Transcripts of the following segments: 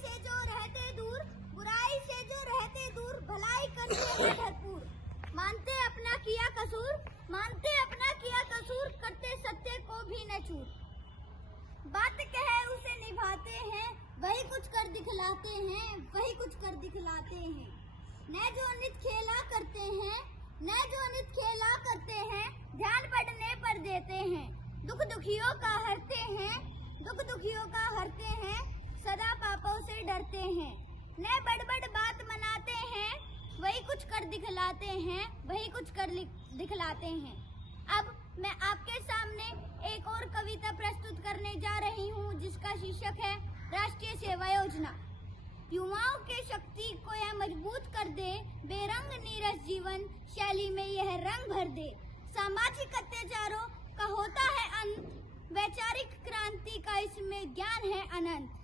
से जो रहते दूर, बुराई से जो रहते दूर, भलाई करते हैं भरपूर। मानते अपना किया कसूर, मानते अपना किया कसूर, करते सत्य को भी न चूर। बात कहे उसे निभाते हैं, वही कुछ कर दिखलाते हैं, वही कुछ कर दिखलाते हैं। न जो नित खेला करते हैं, न जो नित खेला करते हैं, ध्यान पढ़ने पर देते हैं। दुख दुखियों का हरते हैं, दुख दुखियों का हरते हैं, सदा पापों से डरते हैं। न बड़ बड़ बात मनाते हैं, वही कुछ कर दिखलाते हैं, वही कुछ कर दिखलाते हैं। अब मैं आपके सामने एक और कविता प्रस्तुत करने जा रही हूँ, जिसका शीर्षक है राष्ट्रीय सेवा योजना। युवाओं के शक्ति को यह मजबूत कर दे, बेरंग नीरस जीवन शैली में यह रंग भर दे। सामाजिक अत्याचारों का होता है अंत, वैचारिक क्रांति का इसमें ज्ञान है अनंत।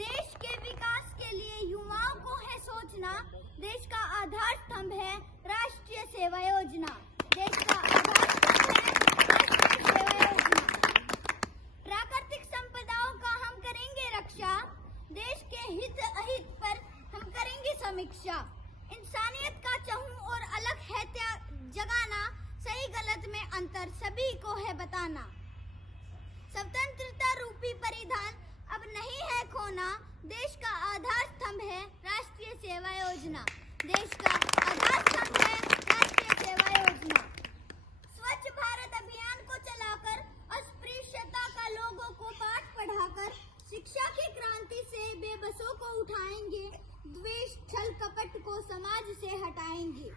देश के विकास के लिए युवाओं को है सोचना, देश का आधार स्तंभ है राष्ट्रीय सेवा योजना। देश का आधार स्तंभ है राष्ट्रीय सेवा योजना। प्राकृतिक संपदाओं का हम करेंगे रक्षा, देश के हित अहित पर हम करेंगे समीक्षा। इंसानियत का चहूं और अलग है जगाना, सही गलत में अंतर सभी को है बताना। स्वतंत्रता रूपी परिधान अब नहीं है खोना, देश का आधार स्तंभ है राष्ट्रीय सेवा योजना। देश का आधार स्तंभ है राष्ट्रीय सेवा योजना। स्वच्छ भारत अभियान को चलाकर, अस्पृश्यता का लोगों को पाठ पढ़ाकर, शिक्षा की क्रांति से बेबसों को उठाएंगे, द्वेष छल कपट को समाज से हटाएंगे।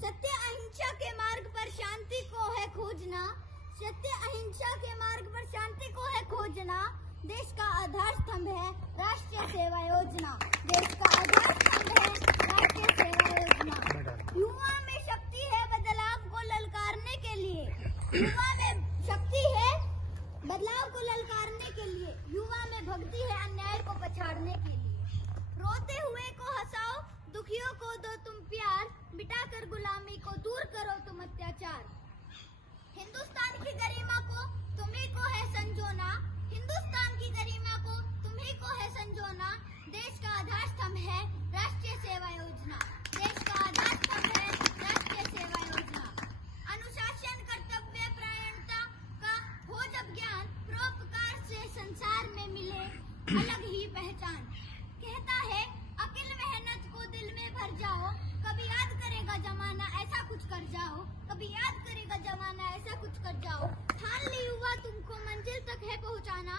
सत्य अहिंसा के मार्ग पर शांति को है खोजना, सत्य अहिंसा के मार्ग पर शांति को है खोजना। देश का आधार स्तंभ है राष्ट्रीय सेवा योजना। देश का आधार स्तंभ है राष्ट्रीय सेवा योजना। युवा में शक्ति है बदलाव को ललकारने के लिए, युवा में शक्ति है बदलाव को ललकारने के लिए, युवा में भक्ति है अन्याय को पछाड़ने के लिए। रोते हुए को हंसाओ, दुखियों को दो तुम प्यार, मिटाकर गुलामी को दूर करो तुम अत्याचार। हिंदुस्तान की गरिमा को तुम्ही को है संजोना, हिंदुस्तान की गरिमा को तुम्ही को है संजोना। देश का आधार स्तंभ है राष्ट्रीय सेवा योजना। देश का आधार स्तंभ है राष्ट्रीय सेवा योजना। अनुशासन कर्तव्य परायणता का हो जब ज्ञान, परोपकार से संसार में मिले अलग ही पहचान। कहता है अकिल मेहनत को दिल में भर जाओ, कभी याद करेगा जमाना ऐसा कुछ कर जाओ, कभी याद करेगा जमाना ऐसा कुछ कर जाओ। ठान ली युवा तुमको मंजिल तक है पहुँचाना,